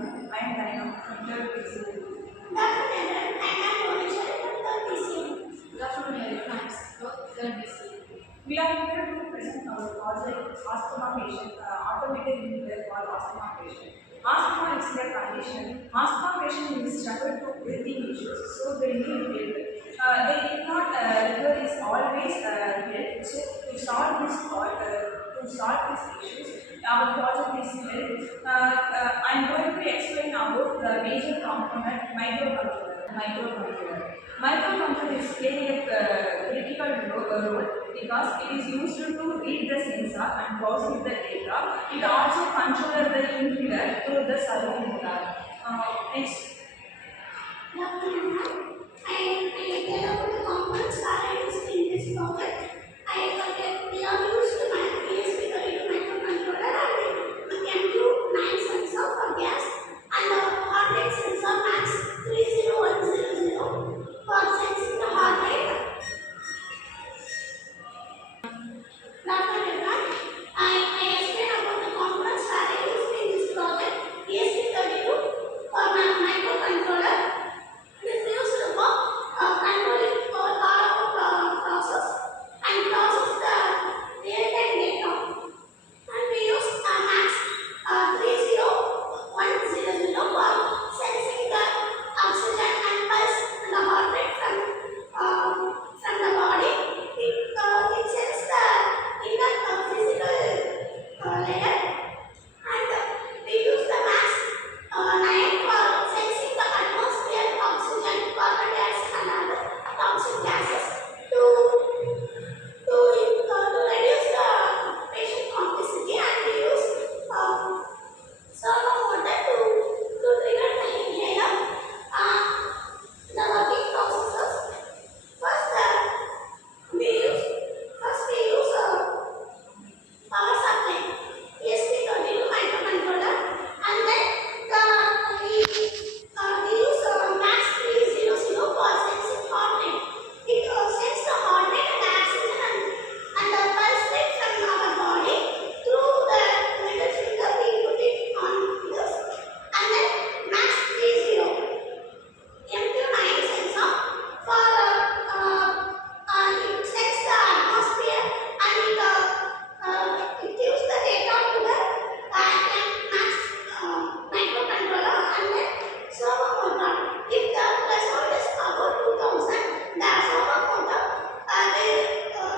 afternoon. I am Diana from 3rd PCU. Good afternoon, I am Monisha from 3rd PCU. Good afternoon, everyone. I'm from 3rd PCU. We are here to present our project asthma patient, automated inhaler for asthma patient. Asthma is a condition. Asthma patient is struggle to breathing issues, so they need help. They did not river is always help. So to solve this issues, our project is help. I am going to explain about the major component microcontroller. Microcontroller is playing a critical role because it is used to read the sensor and process the data. It also controls the inhaler through the servo motor. Next. Good afternoon, ma'am. I tell about the components that I used in this project. We are used to my PSP32 microcontroller and MQ9 sensor for gas and heart rate sensor max 30100 for sensing the heart rate. Good afternoon, ma'am. I explain about the components that I used in this project. PSP32 for my microcontroller. This is used for controlling all our process and process the real-time data. And we use max 30100 for sensing the oxygen and pulse and the heart rate from the body. It sends the inner physical layer, and we use the max 9 for sensing the atmosphere, oxygen, carbon dioxide and other toxic gases to reduce the patient complexity, and we use servo motor to trigger the inhaler. The working processes. First, we use power supply, ESP32 microcontroller, and then we use max 300 for sensing heart rate. It sends the heart rate and oxygen and the pulse rate from our body through the middle finger. We put it on this, and then max 30 MQ9 sensor for it sends the atmosphere, and it gives the data to the max microcontroller, and then servo motor. If the threshold is above 2000, the servo motor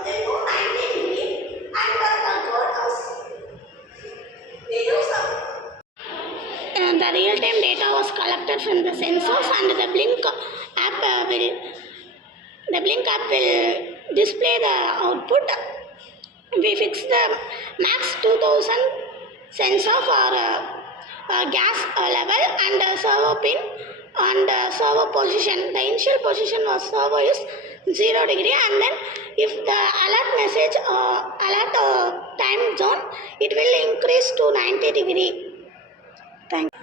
will go 90 degree, and the code we use the real-time data was collected from the sensors, and the Blink app will display the output. We fix the max 2000 sensor for gas level and servo pin and servo position. The initial position of servo is 0 degree, and then if the alert message alert time zone, it will increase to 90 degree. Thank you.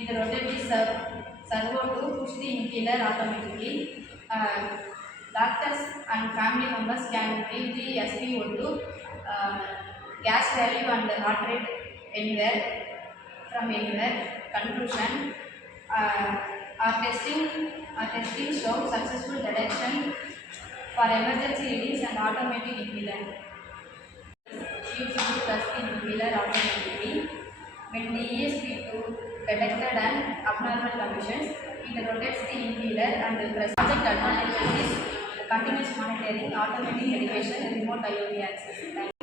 It rotates the servo to push the inhaler automatically. Doctors and family members can read the SpO2, gas value and heart rate from anywhere. Conclusion: our testing showed successful detection for emergency release and automatic inhaler. Used to press the inhaler automatically. When the ESP2 detected an abnormal conditions, it rotates the inhaler and the project advantages is continuous monitoring, automatic education, and remote IoT access.